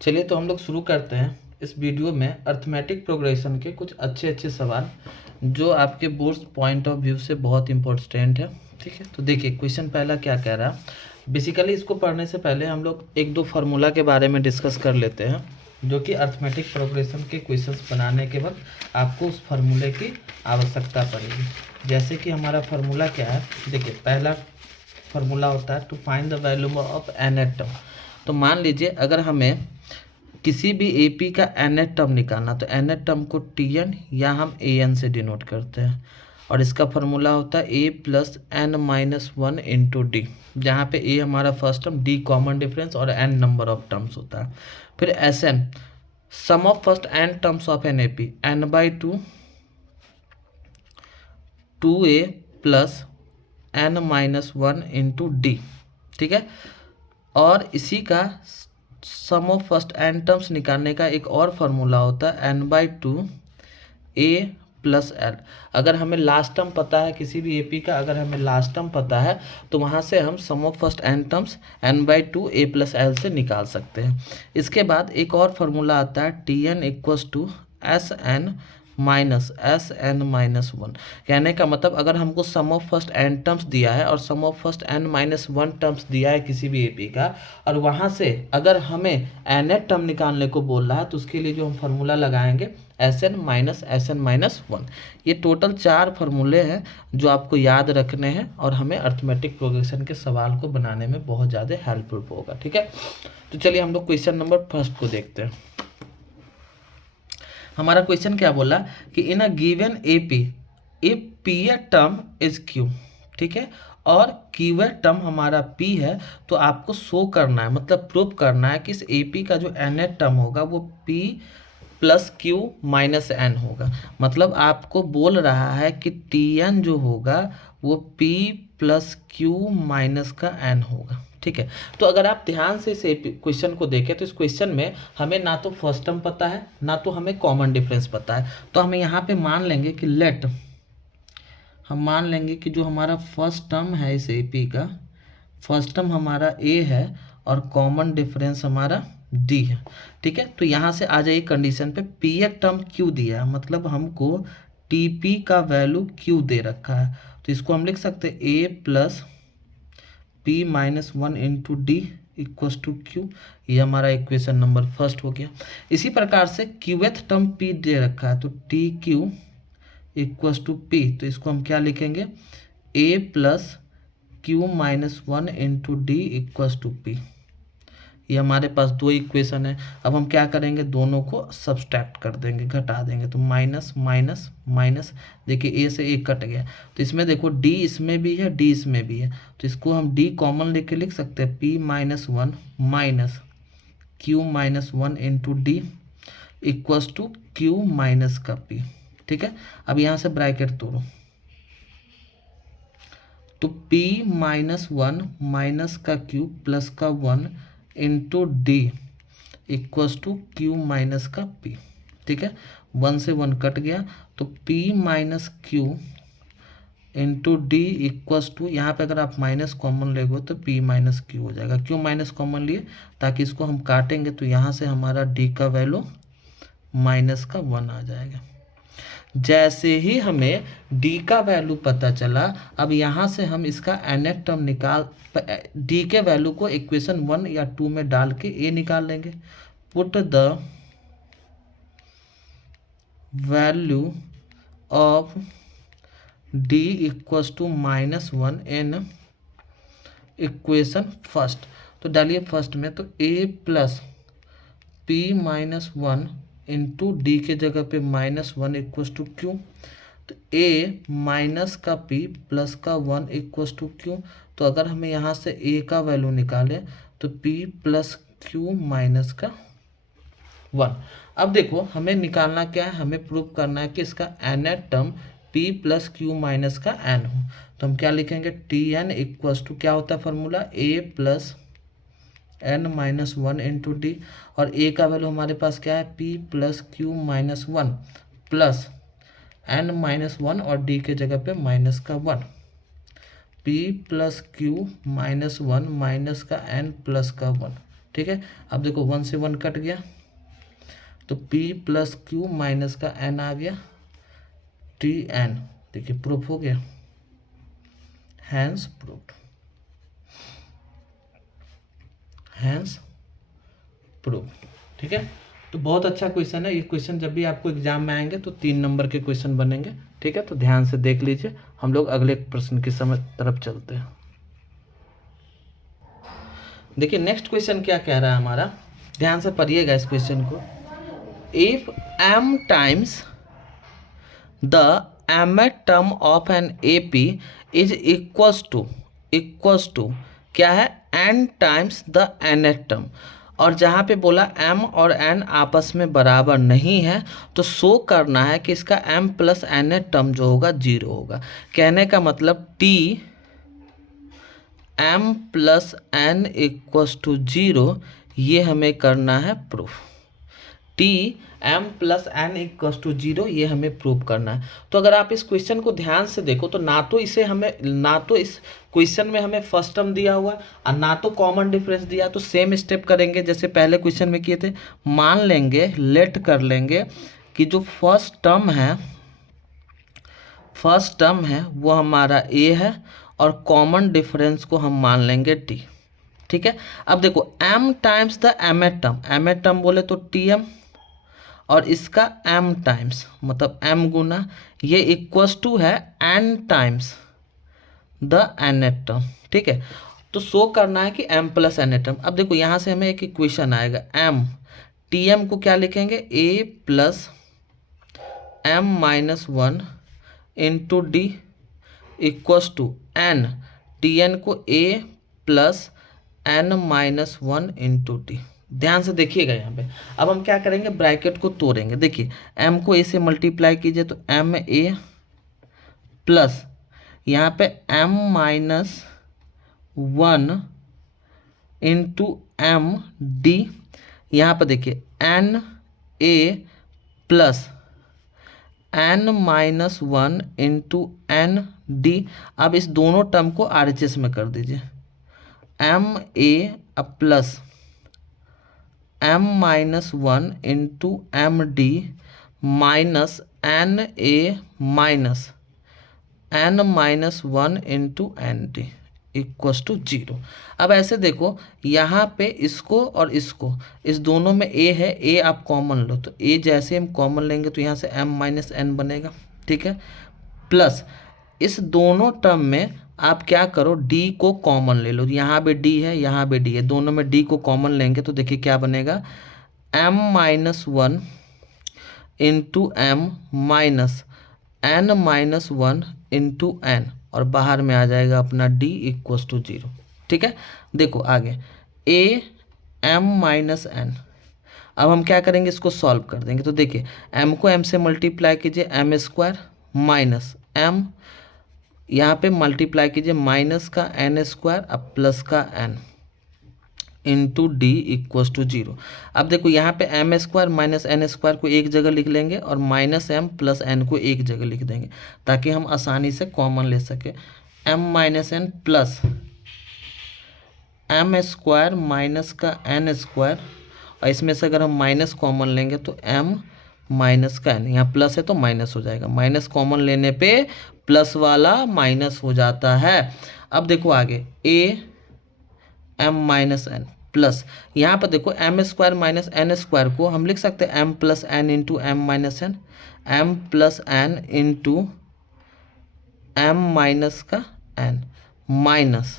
चलिए तो हम लोग शुरू करते हैं। इस वीडियो में अर्थमेटिक प्रोग्रेशन के कुछ अच्छे अच्छे सवाल जो आपके बोर्ड पॉइंट ऑफ व्यू से बहुत इंपॉर्टेंट है। ठीक है, तो देखिए क्वेश्चन पहला क्या कह रहा है। बेसिकली इसको पढ़ने से पहले हम लोग एक दो फार्मूला के बारे में डिस्कस कर लेते हैं, जो कि अर्थमेटिक प्रोग्रेशन के क्वेश्चंस बनाने के वक्त आपको उस फार्मूले की आवश्यकता पड़ेगी। जैसे कि हमारा फार्मूला क्या है, देखिए पहला फार्मूला होता है to find the value of nth term. तो मान लीजिए अगर हमें किसी भी एपी का एन एट टर्म निकालना, तो एन एट टर्म को टी एन या हम ए एन से डिनोट करते हैं, और इसका फार्मूला होता है a plus N minus one into d, जहाँ पे ए हमारा first term, d common difference और एन नंबर ऑफ टर्म्स होता है। फिर s N sum of first N terms of an A P, n by two, two a plus N minus one into d. ठीक है, और इसी का sum of first N terms निकालने का एक और फार्मूला होता है N by two a plus L. अगर हमें लास्ट टर्म पता है किसी भी एपी का, अगर हमें लास्ट टर्म पता है तो वहाँ से हम sum of first N terms n by two a plus l से निकाल सकते हैं। इसके बाद एक और फार्मूला आता है t n equals to s N minus s N minus one. कहने का मतलब अगर हमको sum of first N terms दिया है और sum of first n minus one terms दिया है किसी भी एपी का, और वहाँ से अगर हमें एन एट टर्म निकालने को बोल रहा है, तो उसके लिए जो हम फार्मूला लगाएंगे एस एन माइनस वन। ये टोटल 4 फार्मूले हैं जो आपको याद रखने हैं और हमें अर्थमेटिक प्रोग्रेशन के सवाल को बनाने में बहुत ज़्यादा हेल्पफुल होगा। ठीक है, तो चलिए हम लोग क्वेश्चन नंबर फर्स्ट को देखते हैं। हमारा क्वेश्चन क्या बोला कि in a given AP if p a term is q. ठीक है, और क्यू ए टर्म हमारा पी है, तो आपको शो करना है, मतलब प्रूव करना है कि इस एपी का जो एन ए टर्म होगा वो p plus Q minus n होगा। मतलब आपको बोल रहा है कि टी एन जो होगा वो पी प्लस क्यू माइनस का एन होगा। ठीक है, तो अगर आप ध्यान से इस क्वेश्चन को देखें तो इस क्वेश्चन में हमें ना तो फर्स्ट टर्म पता है ना तो हमें कॉमन डिफरेंस पता है। तो हमें यहाँ पे मान लेंगे कि हम मान लेंगे कि जो हमारा फर्स्ट टर्म है इस एपी का, फर्स्ट टर्म हमारा ए है और कॉमन डिफरेंस हमारा डी है। ठीक है, तो यहाँ से आ जाइए कंडीशन पे, पी ए टर्म क्यू दिया है, मतलब हमको टी पी का वैल्यू क्यू दे रखा है, तो इसको हम लिख सकते हैं a plus P minus one into D equals to q. ये हमारा इक्वेशन नंबर फर्स्ट हो गया। इसी प्रकार से क्यूएथ टर्म पी दे रखा है, तो t q equals to p, तो इसको हम क्या लिखेंगे a plus Q minus one into D equals to p. ये हमारे पास 2 इक्वेशन है। अब हम क्या करेंगे, दोनों को सब्सट्रैक्ट कर देंगे, घटा देंगे, तो माइनस माइनस माइनस, देखिए ए से ए कट गया, तो इसमें देखो डी इसमें भी है डी इसमें भी है, तो इसको हम डी कॉमन लेके लिख सकते हैं p minus one minus q minus one into D equals to q minus का पी। ठीक है, अब यहाँ से ब्रैकेट तोड़ो, तो p माइनस वन माइनस का क्यू प्लस का one into D equals to q minus का p। ठीक है, 1 से 1 कट गया, तो p minus q into D equals to, यहाँ पे अगर आप माइनस कॉमन लेगो तो p माइनस क्यू हो जाएगा। क्यों माइनस कॉमन लिए, ताकि इसको हम काटेंगे तो यहाँ से हमारा d का वैल्यू माइनस का 1 आ जाएगा। जैसे ही हमें d का वैल्यू पता चला, अब यहाँ से हम इसका एन एट टर्म निकाल, d के वैल्यू को इक्वेशन 1 या 2 में डाल के a निकाल लेंगे। Put the value of d equals to minus one in equation first, तो डालिए फर्स्ट में, तो a plus P minus one into D के जगह पे minus one equals to Q, तो ए माइनस का पी प्लस का वन इक्वस टू क्यू। तो अगर हमें यहाँ से ए का वैल्यू निकालें तो पी प्लस क्यू माइनस का 1। अब देखो हमें निकालना क्या है, हमें प्रूव करना है कि इसका nth term P plus Q minus का एन हो। तो हम क्या लिखेंगे, टी एन इक्वस टू क्या होता है formula, a plus N minus one into d, और ए का वैल्यू हमारे पास क्या है p plus Q minus one plus N minus one और डी के जगह पे माइनस का 1, p plus Q minus one minus का एन प्लस का 1। ठीक है। अब देखो 1 से 1 कट गया तो p प्लस क्यू माइनस का n आ गया टी एन। देखिए प्रूफ हो गया, हैंस प्रूफ, हैंस प्रूफ। ठीक है, तो बहुत अच्छा क्वेश्चन है ये। क्वेश्चन जब भी आपको एग्जाम में आएंगे तो 3 नंबर के क्वेश्चन बनेंगे। ठीक है, तो ध्यान से देख लीजिए। हम लोग अगले प्रश्न की तरफ चलते हैं। देखिए नेक्स्ट क्वेश्चन क्या कह रहा है हमारा, ध्यान से पढ़िएगा इस क्वेश्चन को। If m times the mth term of an AP is equals to क्या है, n times the nth term, और जहाँ पे बोला m और n आपस में बराबर नहीं है तो शो करना है कि इसका m प्लस nth टर्म जो होगा 0 होगा। कहने का मतलब t m plus n equals to 0, ये हमें करना है proof. T m plus n equals to 0, ये हमें प्रूव करना है। तो अगर आप इस क्वेश्चन को ध्यान से देखो तो ना तो इस क्वेश्चन में हमें फर्स्ट टर्म दिया हुआ है और ना तो कॉमन डिफरेंस दिया। तो सेम स्टेप करेंगे जैसे पहले क्वेश्चन में किए थे। मान लेंगे, लेट कर लेंगे कि जो फर्स्ट टर्म है वो हमारा a है और कॉमन डिफरेंस को हम मान लेंगे t। ठीक है, अब देखो m times the mth term बोले तो tm, और इसका m टाइम्स मतलब m गुना, ये इक्वल्स टू है n times the nth term. ठीक है, तो शो करना है कि m प्लस nth टर्म। अब देखो यहाँ से हमें एक इक्वेशन आएगा, m tm को क्या लिखेंगे, a plus m minus 1 into D equals to n, tn को a plus n minus 1 into D. ध्यान से देखिएगा यहाँ पे। अब हम क्या करेंगे, ब्रैकेट को तोड़ेंगे। देखिए m को a से मल्टीप्लाई कीजिए तो m a प्लस यहाँ पे m minus 1 into m D, यहाँ पर देखिए n a plus n minus 1 into n D. अब इस दोनों टर्म को RHS में कर दीजिए, m a plus m minus 1 into m D minus n a minus n minus 1 into n D equals to 0। अब ऐसे देखो यहाँ पे इसको और इसको, इस दोनों में a है, a आप कॉमन लो तो a जैसे हम कॉमन लेंगे तो यहाँ से m माइनस n बनेगा। ठीक है, प्लस इस दोनों टर्म में आप क्या करो, d को कॉमन ले लो। यहाँ भी d है, यहाँ भी d है, दोनों में d को कॉमन लेंगे तो देखिए क्या बनेगा, m minus 1 into m minus n minus 1 into n, और बाहर में आ जाएगा अपना d इक्वल्स टू 0। ठीक है, देखो आगे a m माइनस n। अब हम क्या करेंगे, इसको सॉल्व कर देंगे। तो देखिए m को m से मल्टीप्लाई कीजिए, m स्क्वायर माइनस m, यहाँ पे मल्टीप्लाई कीजिए माइनस का n स्क्वायर अब प्लस का n into D equals to 0। अब देखो यहाँ पे m square minus n square को एक जगह लिख लेंगे और माइनस m प्लस n को एक जगह लिख देंगे ताकि हम आसानी से कॉमन ले सके। m minus n plus m square minus का n स्क्वायर, और इसमें से अगर हम माइनस कॉमन लेंगे तो m माइनस का n, यहाँ प्लस है तो माइनस हो जाएगा, माइनस कॉमन लेने पे प्लस वाला माइनस हो जाता है। अब देखो आगे a m minus n plus, यहाँ पर देखो m square minus n square को हम लिख सकते हैं m plus n into m minus n, m plus n into m minus का n minus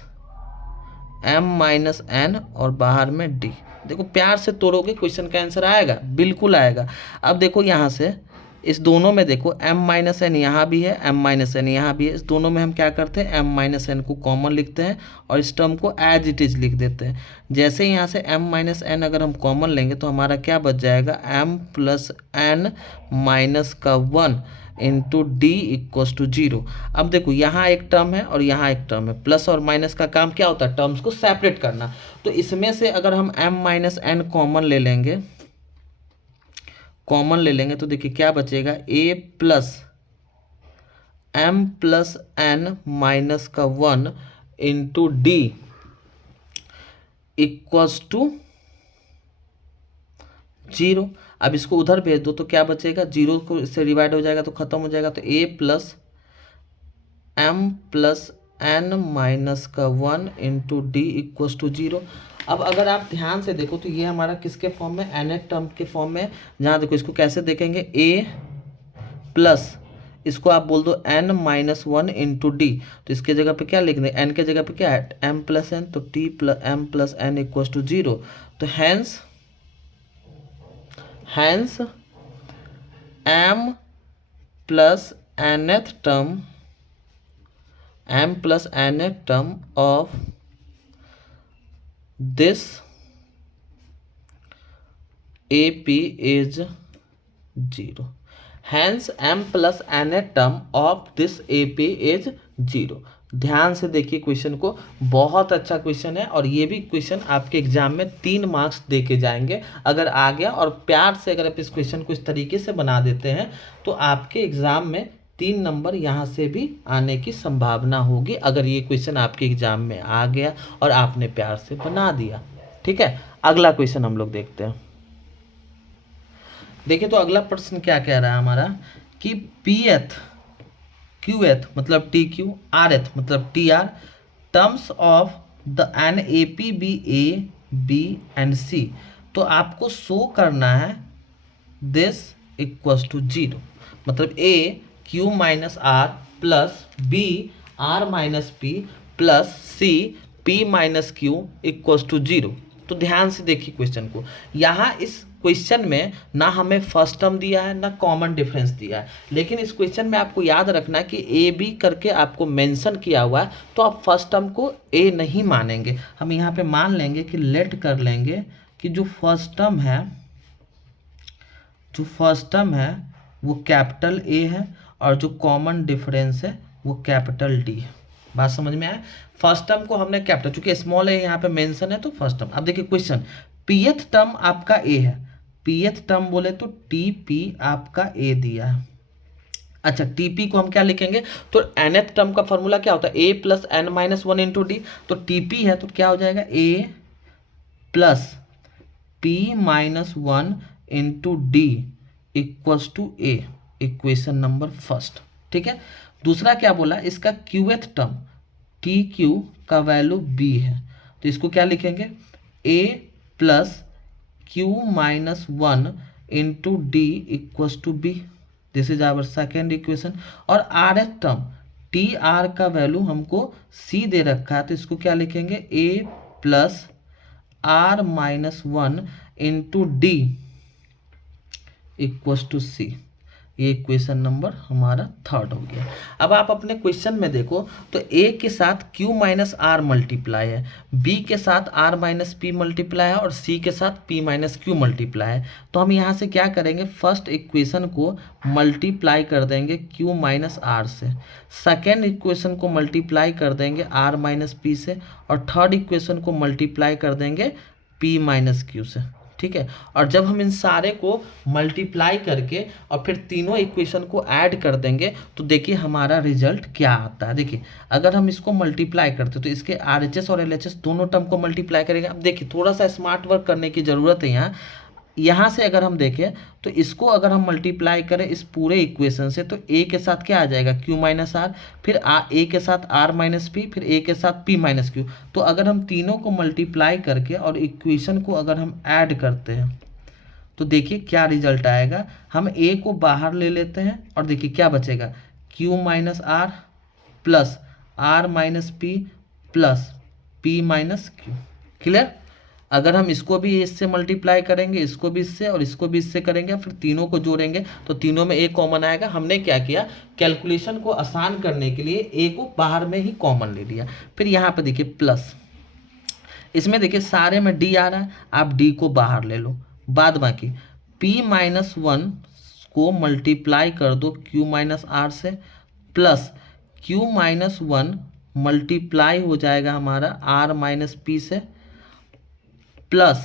m minus n और बाहर में d। देखो प्यार से तोड़ोगे क्वेश्चन का आंसर आएगा, बिल्कुल आएगा। अब देखो यहाँ से इस दोनों में देखो m माइनस एन यहाँ भी है, m माइनस एन यहाँ भी है, इस दोनों में हम क्या करते हैं, m माइनस एन को कॉमन लिखते हैं और इस टर्म को एज इट इज लिख देते हैं। जैसे यहाँ से m माइनस एन अगर हम कॉमन लेंगे तो हमारा क्या बच जाएगा, m प्लस एन माइनस का 1 इंटू डी इक्वल्स टू 0। अब देखो यहाँ एक टर्म है और यहाँ एक टर्म है, प्लस और माइनस का काम क्या होता है, टर्म्स को सेपरेट करना। तो इसमें से अगर हम m माइनस एन कॉमन ले लेंगे तो देखिए क्या बचेगा, a plus m plus n minus का 1 into D equals to zero. अब इसको उधर भेज दो तो क्या बचेगा, जीरो को इससे डिवाइड हो जाएगा तो खत्म हो जाएगा, तो a plus m plus N minus का 1 into D equals to zero. अब अगर आप ध्यान से देखो तो ये हमारा किसके फॉर्म में, एन टर्म के फॉर्म में। जहाँ देखो इसको कैसे देखेंगे, ए प्लस इसको आप बोल दो n माइनस 1 इंटू डी, तो इसके जगह पे क्या लिख दें, n के जगह पे क्या है m प्लस एन, तो t plus m plus n equals to zero. तो hence m plus nth term of this AP is zero. Hence m plus nth term of this AP is zero. ध्यान से देखिए question को, बहुत अच्छा question है और ये भी क्वेश्चन आपके एग्जाम में 3 मार्क्स दे के जाएंगे अगर आ गया। और प्यार से अगर आप इस क्वेश्चन को इस तरीके से बना देते हैं तो आपके एग्जाम में 3 नंबर यहाँ से भी आने की संभावना होगी, अगर ये क्वेश्चन आपके एग्जाम में आ गया और आपने प्यार से बना दिया। ठीक है, अगला क्वेश्चन हम लोग देखते हैं। देखिए तो अगला प्रश्न क्या कह रहा है हमारा कि पी एथ क्यू एथ मतलब टी क्यू, आर एथ मतलब t r, terms of the an A P be a b and c. तो आपको शो करना है दिस इक्वल्स टू जीरो, मतलब ए Q minus are plus B are minus P plus c P minus Q equals to zero. तो ध्यान से देखिए question को, यहाँ इस क्वेश्चन में ना हमें फर्स्ट टर्म दिया है ना कॉमन डिफरेंस दिया है, लेकिन इस क्वेश्चन में आपको याद रखना है कि ए बी करके आपको मेंशन किया हुआ है, तो आप फर्स्ट टर्म को ए नहीं मानेंगे। हम यहाँ पे मान लेंगे कि लेट कर लेंगे कि जो फर्स्ट टर्म है वो कैपिटल ए है और जो कॉमन डिफरेंस है वो कैपिटल डी है। बात समझ में आया? फर्स्ट टर्म को हमने कैपिटल, चूंकि स्मॉल ए यहाँ पे मेंशन है तो फर्स्ट टर्म। अब देखिए क्वेश्चन, पीएथ टर्म आपका ए है, पीएथ टर्म बोले तो टीपी आपका ए दिया है। अच्छा, टीपी को हम क्या लिखेंगे, तो एनएथ टर्म का फॉर्मूला क्या होता है, a plus N minus 1 into D. तो टीपी है तो क्या हो जाएगा, a plus P minus 1 into D equals to a, equation number first. ठीक है, दूसरा क्या बोला, इसका क्यूएथ टर्म टी क्यू का वैल्यू बी है, तो इसको क्या लिखेंगे, a plus Q minus 1 into D equals to b, this is our second equation. और आर एथ टर्म टी आर का वैल्यू हमको सी दे रखा है, तो इसको क्या लिखेंगे, a plus are minus 1 into D equals to c. ये इक्वेशन नंबर हमारा थर्ड हो गया। अब आप अपने क्वेश्चन में देखो तो ए के साथ क्यू माइनस आर मल्टीप्लाई है, बी के साथ आर माइनस पी मल्टीप्लाई है और सी के साथ पी माइनस क्यू मल्टीप्लाई है। तो हम यहाँ से क्या करेंगे, फर्स्ट इक्वेशन को मल्टीप्लाई कर देंगे क्यू माइनस आर से, सेकेंड इक्वेशन को मल्टीप्लाई कर देंगे आर माइनस पी से, और थर्ड इक्वेशन को मल्टीप्लाई कर देंगे पी माइनस क्यू से। ठीक है, और जब हम इन सारे को मल्टीप्लाई करके और फिर तीनों इक्वेशन को ऐड कर देंगे तो देखिए हमारा रिजल्ट क्या आता है। देखिए अगर हम इसको मल्टीप्लाई करते तो इसके आरएचएस और एलएचएस दोनों टर्म को मल्टीप्लाई करेंगे। अब देखिए थोड़ा सा स्मार्ट वर्क करने की ज़रूरत है यहाँ से अगर हम देखें तो इसको अगर हम मल्टीप्लाई करें इस पूरे इक्वेशन से, तो ए के साथ क्या आ जाएगा, क्यू माइनस आर, फिर ए के साथ आर माइनस पी, फिर ए के साथ पी माइनस क्यू। तो अगर हम तीनों को मल्टीप्लाई करके और इक्वेशन को अगर हम ऐड करते हैं तो देखिए क्या रिजल्ट आएगा। हम ए को बाहर ले लेते हैं और देखिए क्या बचेगा, Q minus are plus are minus P plus P minus Q. Clear? अगर हम इसको भी इससे मल्टीप्लाई करेंगे, इसको भी इससे और इसको भी इससे करेंगे, फिर तीनों को जोड़ेंगे तो तीनों में ए कॉमन आएगा। हमने क्या किया, कैलकुलेशन को आसान करने के लिए ए को बाहर में ही कॉमन ले लिया। फिर यहाँ पे देखिए प्लस, इसमें देखिए सारे में डी आ रहा है, आप डी को बाहर ले लो, बाद बाकी पी माइनस 1 को मल्टीप्लाई कर दो क्यू माइनस आर से, प्लस क्यू माइनस 1 मल्टीप्लाई हो जाएगा हमारा आर माइनस पी से, प्लस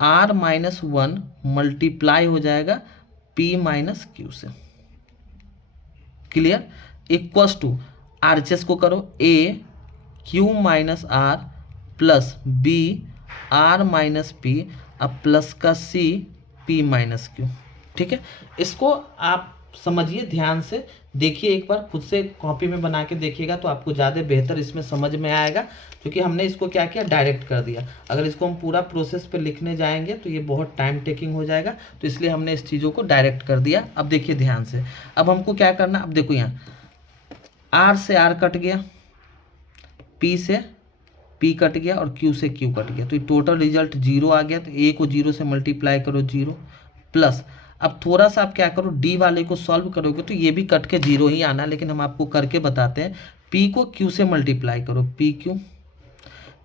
आर माइनस 1 मल्टीप्लाई हो जाएगा पी माइनस क्यू से। क्लियर? इक्वल्स टू आरएचएस को करो, a Q minus are plus B are minus P, अब प्लस का सी पी माइनस क्यू। ठीक है, इसको आप समझिए, ध्यान से देखिए, एक बार खुद से कॉपी में बना के देखिएगा तो आपको ज़्यादा बेहतर इसमें समझ में आएगा, क्योंकि हमने इसको क्या किया, डायरेक्ट कर दिया। अगर इसको हम पूरा प्रोसेस पे लिखने जाएंगे तो ये बहुत टाइम टेकिंग हो जाएगा, तो इसलिए हमने इस चीज़ों को डायरेक्ट कर दिया। अब देखिए ध्यान से, अब हमको क्या करना, अब देखो यहाँ आर से आर कट गया, पी से पी कट गया और क्यू से क्यू कट गया, तो ये टोटल रिजल्ट जीरो आ गया। तो ए को जीरो से मल्टीप्लाई करो, जीरो प्लस, अब थोड़ा सा आप क्या करो, डी वाले को सॉल्व करोगे तो ये भी कट के जीरो ही आना, लेकिन हम आपको करके बताते हैं। पी को क्यू से मल्टीप्लाई करो, पी क्यू,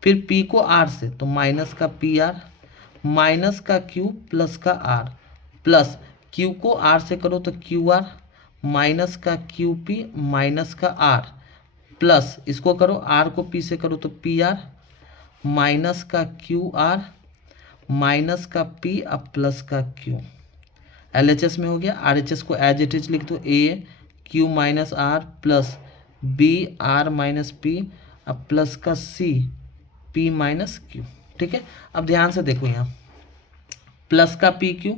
फिर पी को आर से, तो माइनस का पी आर, माइनस का क्यू प्लस का आर, प्लस क्यू को आर से करो तो क्यू आर, माइनस का क्यू पी माइनस का आर, प्लस इसको करो आर को पी से करो तो पी आर, माइनस का क्यू आर, माइनस का पी अब प्लस का क्यू। एल एच एस में हो गया, आर एच एस को एज इट इज लिख दो, a Q minus are plus B are minus P अब प्लस का सी पी माइनस क्यू। ठीक है, अब ध्यान से देखो, यहाँ प्लस का पी क्यू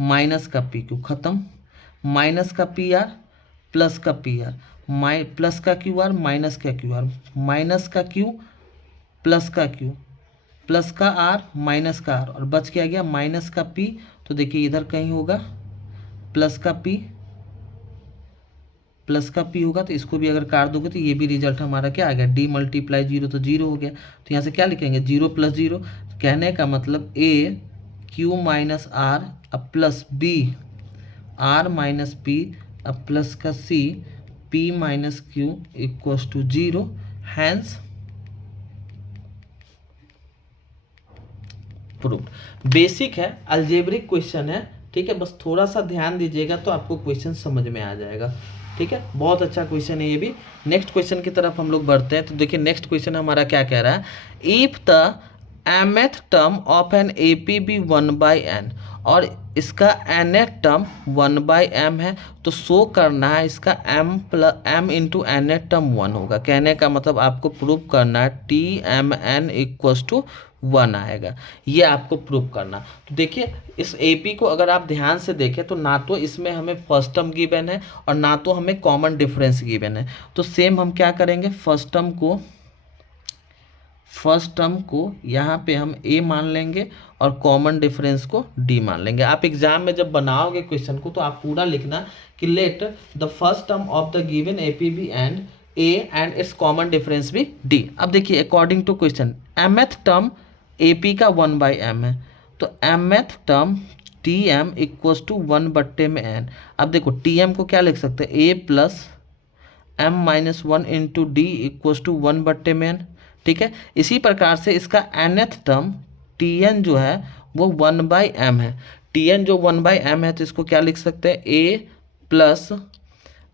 माइनस का पी क्यू खत्म, माइनस का पी आर प्लस का पी आर, प्लस का क्यू आर माइनस का क्यू आर, माइनस का क्यू प्लस का क्यू, प्लस का आर माइनस का आर, और बच क्या गया माइनस का पी। तो देखिए इधर कहीं होगा प्लस का पी, प्लस का पी होगा, तो इसको भी अगर काट दोगे तो ये भी रिजल्ट हमारा क्या आ गया, डी मल्टीप्लाई जीरो, तो जीरो हो गया। तो यहाँ से क्या लिखेंगे, जीरो प्लस जीरो, कहने का मतलब ए क्यू माइनस आर अब plus B are minus P अब प्लस का C P minus Q equals to zero, hence proved. Basic है, अलजेब्रिक क्वेश्चन है, ठीक है, बस थोड़ा सा ध्यान दीजिएगा तो आपको क्वेश्चन समझ में आ जाएगा। ठीक है, बहुत अच्छा क्वेश्चन है ये भी। नेक्स्ट क्वेश्चन की तरफ हम लोग बढ़ते हैं। तो देखिए नेक्स्ट क्वेश्चन हमारा क्या कह रहा है, if the mth term of an A P be 1/n और इसका nth टर्म 1/m है, तो शो करना है इसका m इंटू nth टर्म 1 होगा। कहने का मतलब आपको प्रूव करना है TMN इक्वल्स टू 1 आएगा, ये आपको प्रूव करना। तो देखिए इस AP को अगर आप ध्यान से देखें तो ना तो इसमें हमें फर्स्ट टर्म गिवन है और ना तो हमें कॉमन डिफरेंस गिवन है। तो सेम हम क्या करेंगे, फर्स्ट टर्म को यहाँ पे हम A मान लेंगे और कॉमन डिफरेंस को D मान लेंगे। आप एग्जाम में जब बनाओगे क्वेश्चन को तो आप पूरा लिखना कि let the first term of the given AP be and A and its common difference भी D। अब देखिए according to question mth term AP का 1/m है, तो mth term TM equals to 1/n। अब देखो TM को क्या लिख सकते हैं, A plus m minus 1 into D equals to 1/n। ठीक है, इसी प्रकार से इसका nth टर्म Tn जो है वो 1/m है। Tn जो 1/m है तो इसको क्या लिख सकते हैं, A plus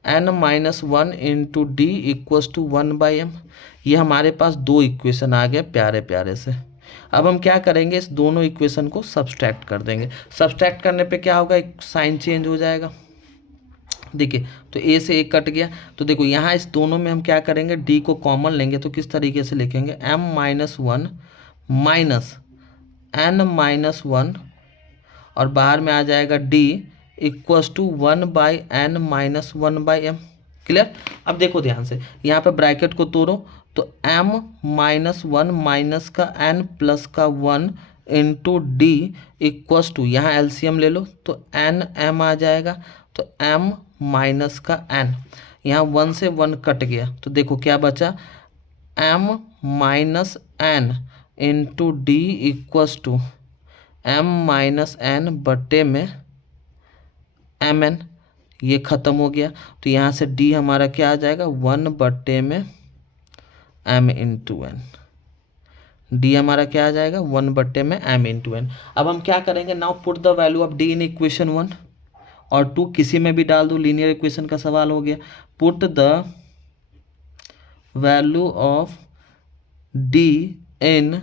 n minus 1 into D equals to 1/m। ये हमारे पास दो इक्वेशन आ गए प्यारे प्यारे से। अब हम क्या करेंगे, इस दोनों इक्वेशन को सब्सट्रैक्ट कर देंगे। सब्सट्रैक्ट करने पे क्या होगा, एक साइन चेंज हो जाएगा। देखिए तो A से एक कट गया, तो देखो यहाँ इस दोनों में हम क्या करेंगे, D को कॉमन लेंगे। तो किस तरीके से लिखेंगे, m minus 1 minus n minus 1 और बाहर में आ जाएगा D equals to 1/n minus 1/m। Clear. अब देखो ध्यान से, यहाँ पे ब्रैकेट को तोड़ो तो m माइनस 1 माइनस का n प्लस का 1 इंटू डी इक्वल्स टू, यहाँ एलसीएम ले लो तो n m आ जाएगा, तो m माइनस का n, यहाँ 1 से 1 कट गया तो देखो क्या बचा, m minus n into D equals to m minus n बटे में mn। ये ख़त्म हो गया, तो यहाँ से d हमारा क्या आ जाएगा, 1/में m इंटू n। डी हमारा क्या आ जाएगा, 1/में m इंटू n। अब हम क्या करेंगे, now put the value of d in equation 1 और 2, किसी में भी डाल दो, लीनियर इक्वेशन का सवाल हो गया। Put the value of d in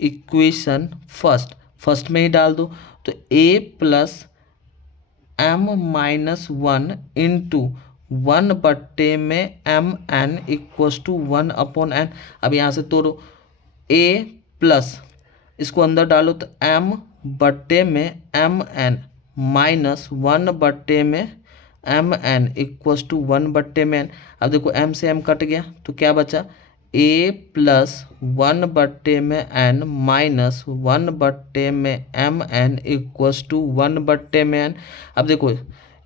equation first में ही डाल दो, तो a plus m minus 1 into 1/में m n equals to 1/n। अब यहाँ से तोड़ो, a प्लस इसको अंदर डालो तो m बट्टे में एम एन माइनस 1 बट्टे में एम एन इक्वस टू 1 बट्टे में एन। अब देखो एम से एम कट गया तो क्या बचा, ए प्लस 1 बट्टे में एन माइनस 1 बट्टे में एम एन इक्वस टू 1 बट्टे में एन। अब देखो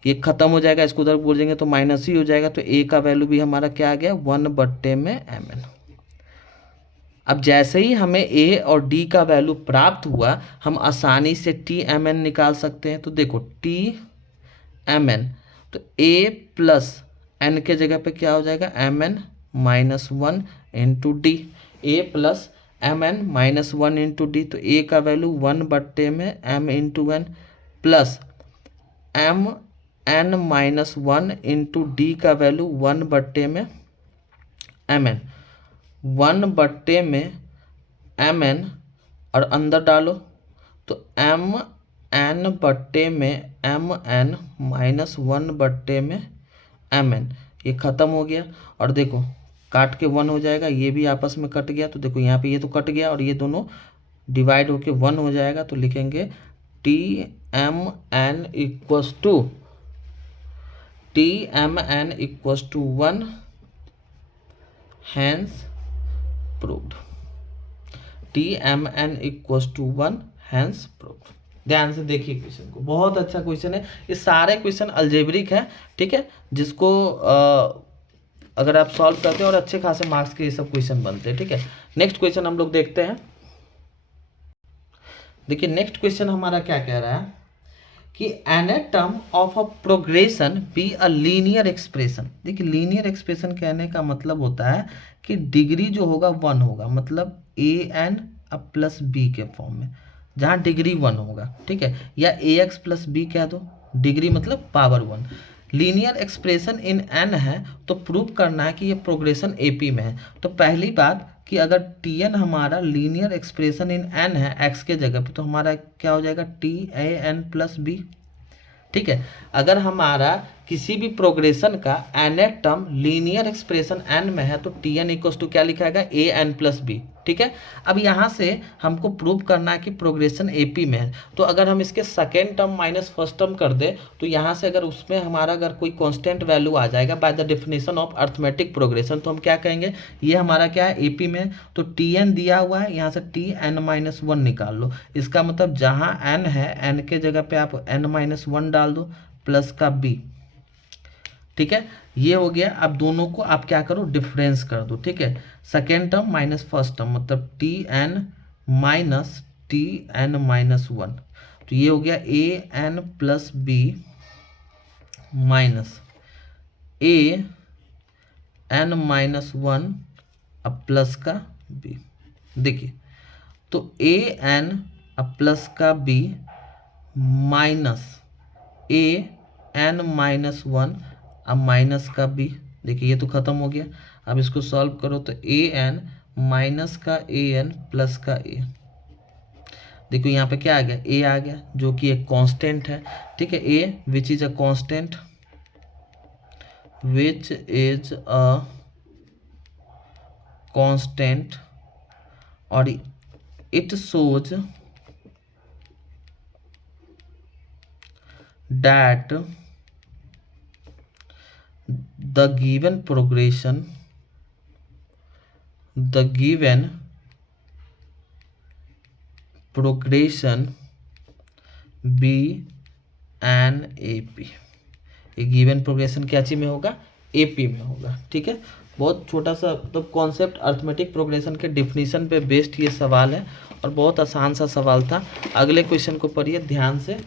ये खत्म हो जाएगा, इसको उधर बोलेंगे तो माइनस ही हो जाएगा, तो ए का वैल्यू भी हमारा क्या आ गया 1 बट्टे में एम एन। अब जैसे ही हमें ए और डी का वैल्यू प्राप्त हुआ, हम आसानी से टी एम एन निकाल सकते हैं। तो देखो टी एम एन, तो ए प्लस एन के जगह पे क्या हो जाएगा M N minus 1 into D. A plus M N minus 1 into D, तो ए का वैल्यू 1 बट्टे में M into N plus M N minus 1 into D का वैल्यू 1 बट्टे में एम एन, 1 बट्टे में एम एन और अंदर डालो तो एम एन बट्टे में एम एन माइनस 1 बट्टे में एम एन, ये ख़त्म हो गया। और देखो काट के 1 हो जाएगा, ये भी आपस में कट गया, तो देखो यहाँ पे ये तो कट गया और ये दोनों डिवाइड होके 1 हो जाएगा। तो लिखेंगे T M N equals to T M N equals to 1, hence proved. T M N equals to 1, hence proved. ध्यान से देखिए क्वेश्चन को, बहुत अच्छा क्वेश्चन है। ये सारे क्वेश्चन अलजेब्रिक है, ठीक है, जिसको अगर आप सॉल्व करते हैं और अच्छे खासे मार्क्स के ये सब क्वेश्चन बनते हैं, ठीक है। नेक्स्ट क्वेश्चन हम लोग देखते हैं। देखिए नेक्स्ट क्वेश्चन हमारा क्या कह रहा है कि nth term of a progression be a linear expression. देखिए लीनियर एक्सप्रेशन कहने का मतलब होता है कि डिग्री जो होगा 1 होगा, मतलब ए एन अब प्लस बी के फॉर्म में, जहाँ डिग्री 1 होगा, ठीक है, या ए एक्स प्लस बी कह दो, डिग्री मतलब power 1। Linear expression in N है तो प्रूव करना है कि ये प्रोग्रेशन एपी में है। तो पहली बात कि अगर टी एन हमारा लीनियर एक्सप्रेशन इन एन है एक्स के जगह पे, तो हमारा क्या हो जाएगा T A N plus B, ठीक है। अगर हमारा किसी भी प्रोग्रेशन का nth term linear expression N में है तो टी एन इक्वल्स टू क्या लिखाएगा ए एन प्लस बी, ठीक है। अब यहाँ से हमको प्रूव करना है कि प्रोग्रेशन एपी में है, तो अगर हम इसके second term minus first term कर दे तो यहाँ से अगर उसमें हमारा अगर कोई कांस्टेंट वैल्यू आ जाएगा by the definition of arithmetic progression, तो हम क्या कहेंगे ये हमारा क्या है एपी में। तो टी एन दिया हुआ है, यहाँ से टी एन माइनस 1 निकाल लो। इसका मतलब जहाँ एन है एन के जगह पे आप एन माइनस 1 डाल दो प्लस का बी, ठीक है, ये हो गया। अब दोनों को आप क्या करो डिफरेंस कर दो, ठीक है। Second term minus first term मतलब T N minus T N minus 1, तो ये हो गया A N plus B minus A N minus 1 अब प्लस का बी। देखिए तो ए एन अब प्लस का B minus A N minus 1 अब माइनस का बी। देखिए ये तो ख़त्म हो गया। अब इसको सॉल्व करो तो ए एन माइनस का ए एन प्लस का ए। देखो यहाँ पे क्या आ गया ए आ गया जो कि एक कांस्टेंट है, ठीक है, a which is a constant, which is a constant, और it shows that the given progression B and AP, ये गिवन प्रोग्रेशन क्या चीज में होगा AP में होगा, ठीक है। बहुत छोटा सा मतलब कॉन्सेप्ट अर्थमेटिक प्रोग्रेशन के डिफिनीशन पे बेस्ड ये सवाल है और बहुत आसान सा सवाल था। अगले क्वेश्चन को पढ़िए ध्यान से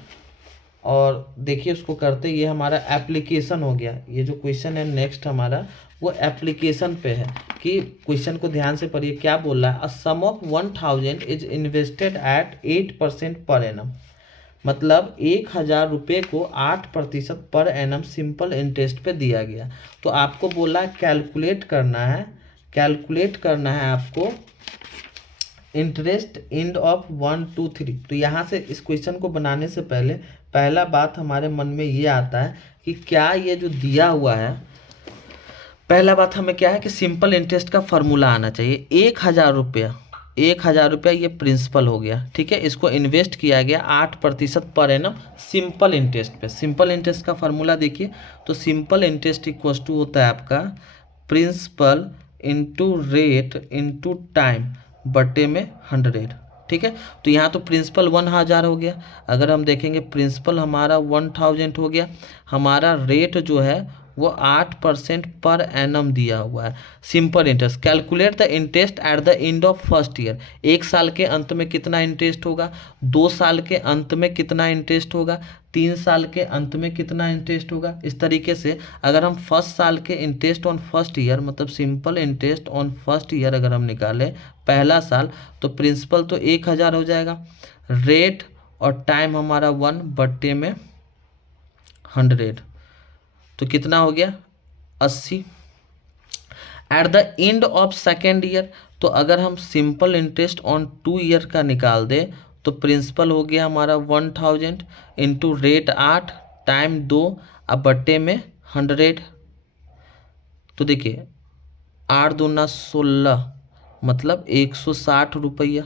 और देखिए उसको करते। ये हमारा एप्लीकेशन हो गया। ये जो क्वेश्चन है नेक्स्ट हमारा वो एप्लीकेशन पे है कि क्वेश्चन को ध्यान से पढ़िए क्या बोल रहा है। A sum of 1000 is invested at 8% per annum, मतलब 1000 रुपये को 8% पर एनम सिंपल इंटरेस्ट पे दिया गया। तो आपको बोला कैलकुलेट करना है आपको इंटरेस्ट एंड ऑफ 1 2 3। तो यहाँ से इस क्वेश्चन को बनाने से पहले पहला बात हमारे मन में ये आता है कि क्या ये जो दिया हुआ है, पहला बात हमें क्या है कि सिंपल इंटरेस्ट का फॉर्मूला आना चाहिए। 1000 रुपया 1,000 रुपया ये प्रिंसिपल हो गया, ठीक है। इसको इन्वेस्ट किया गया 8% पर एनम सिंपल इंटरेस्ट पे। सिंपल इंटरेस्ट का फार्मूला देखिए, तो सिंपल इंटरेस्ट इक्वल टू होता है आपका principal into rate into time बटे में 100, ठीक है। तो यहाँ तो प्रिंसिपल 1,000 हो गया, अगर हम देखेंगे प्रिंसिपल हमारा 1,000 हो गया, हमारा रेट जो है वो 8% पर एनम दिया हुआ है। Simple interest, calculate the interest at the end of first year. 1 साल के अंत में कितना इंटरेस्ट होगा, 2 साल के अंत में कितना इंटरेस्ट होगा, 3 साल के अंत में कितना इंटरेस्ट होगा। इस तरीके से अगर हम फर्स्ट साल के इंटरेस्ट ऑन फर्स्ट ईयर मतलब simple interest on first year अगर हम निकालें पहला साल, तो प्रिंसिपल तो 1,000 हो जाएगा, रेट और टाइम हमारा 1/100, तो कितना हो गया 80। At the end of second year, तो अगर हम सिंपल इंटरेस्ट ऑन 2 ईयर का निकाल दें तो प्रिंसिपल हो गया हमारा 1,000 इंटू रेट 8 टाइम 2 अब बट्टे में 100। तो देखिए 8 दूना 16 मतलब 160 रुपया,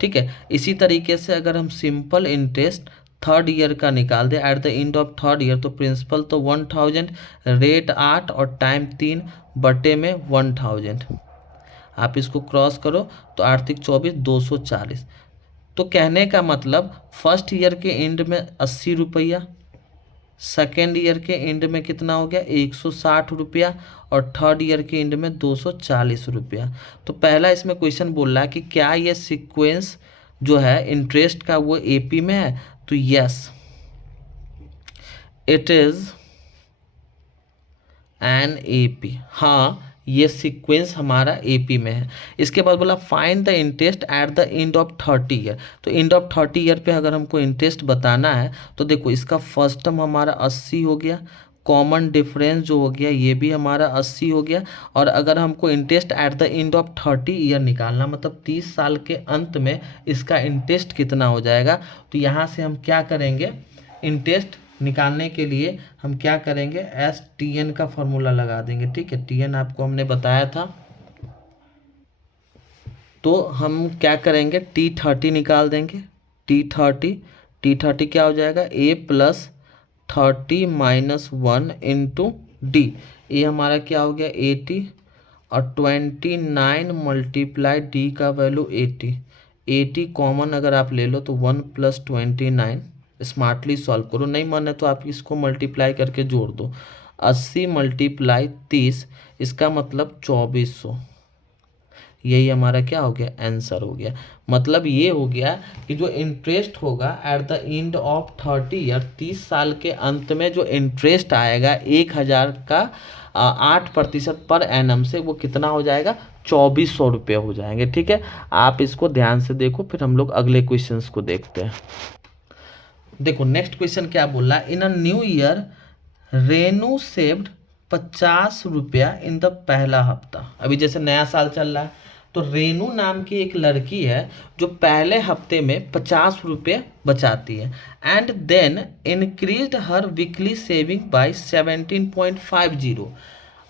ठीक है। इसी तरीके से अगर हम सिंपल इंटरेस्ट थर्ड ईयर का निकाल दें at the end of third year, तो प्रिंसिपल तो 1,000 रेट 8 और टाइम 3 बटे में 1,000। आप इसको क्रॉस करो तो 8 तिक 24 240। तो कहने का मतलब फर्स्ट ईयर के एंड में 80 रुपया, सेकेंड ईयर के एंड में कितना हो गया 160 रुपया और थर्ड ईयर के एंड में 240 रुपया। तो पहला इसमें क्वेश्चन बोल रहा है कि क्या ये सीक्वेंस जो है इंटरेस्ट का वो एपी में है, तो yes it is an AP, हाँ ये सीक्वेंस हमारा एपी में है। इसके बाद बोला find the interest at the end of 30 year. तो एंड ऑफ 30 ईयर पे अगर हमको इंटरेस्ट बताना है तो देखो इसका फर्स्ट टर्म हमारा 80 हो गया, कॉमन डिफरेंस जो हो गया ये भी हमारा 80 हो गया, और अगर हमको interest at the end of 30 year निकालना मतलब 30 साल के अंत में इसका इंटरेस्ट कितना हो जाएगा, तो यहाँ से हम क्या करेंगे इंटरेस्ट निकालने के लिए हम क्या करेंगे STN का फॉर्मूला लगा देंगे, ठीक है। TN आपको हमने बताया था, तो हम क्या करेंगे T30 निकाल देंगे। T30 क्या हो जाएगा A plus 30 minus 1 into D, ये हमारा क्या हो गया 80 और 29 मल्टीप्लाई डी का वैल्यू 80 कॉमन अगर आप ले लो तो 1 प्लस 29, स्मार्टली सॉल्व करो, नहीं मन है तो आप इसको मल्टीप्लाई करके जोड़ दो। 80 मल्टीप्लाई 30 इसका मतलब 2400, यही हमारा क्या हो गया आंसर हो गया। मतलब ये हो गया कि जो इंटरेस्ट होगा at the end of 30 year 30 साल के अंत में जो इंटरेस्ट आएगा 1,000 का 8% पर एनम से वो कितना हो जाएगा 2,400 रुपये हो जाएंगे, ठीक है। आप इसको ध्यान से देखो, फिर हम लोग अगले क्वेश्चंस को देखते हैं। देखो नेक्स्ट क्वेश्चन क्या बोल रहा है, in a new year Renu saved 50 रुपया इन द पहला हफ्ता। अभी जैसे नया साल चल रहा है तो रेनू नाम की एक लड़की है जो पहले हफ्ते में 50 रुपये बचाती है, एंड देन इंक्रीज हर वीकली सेविंग बाय 17.50।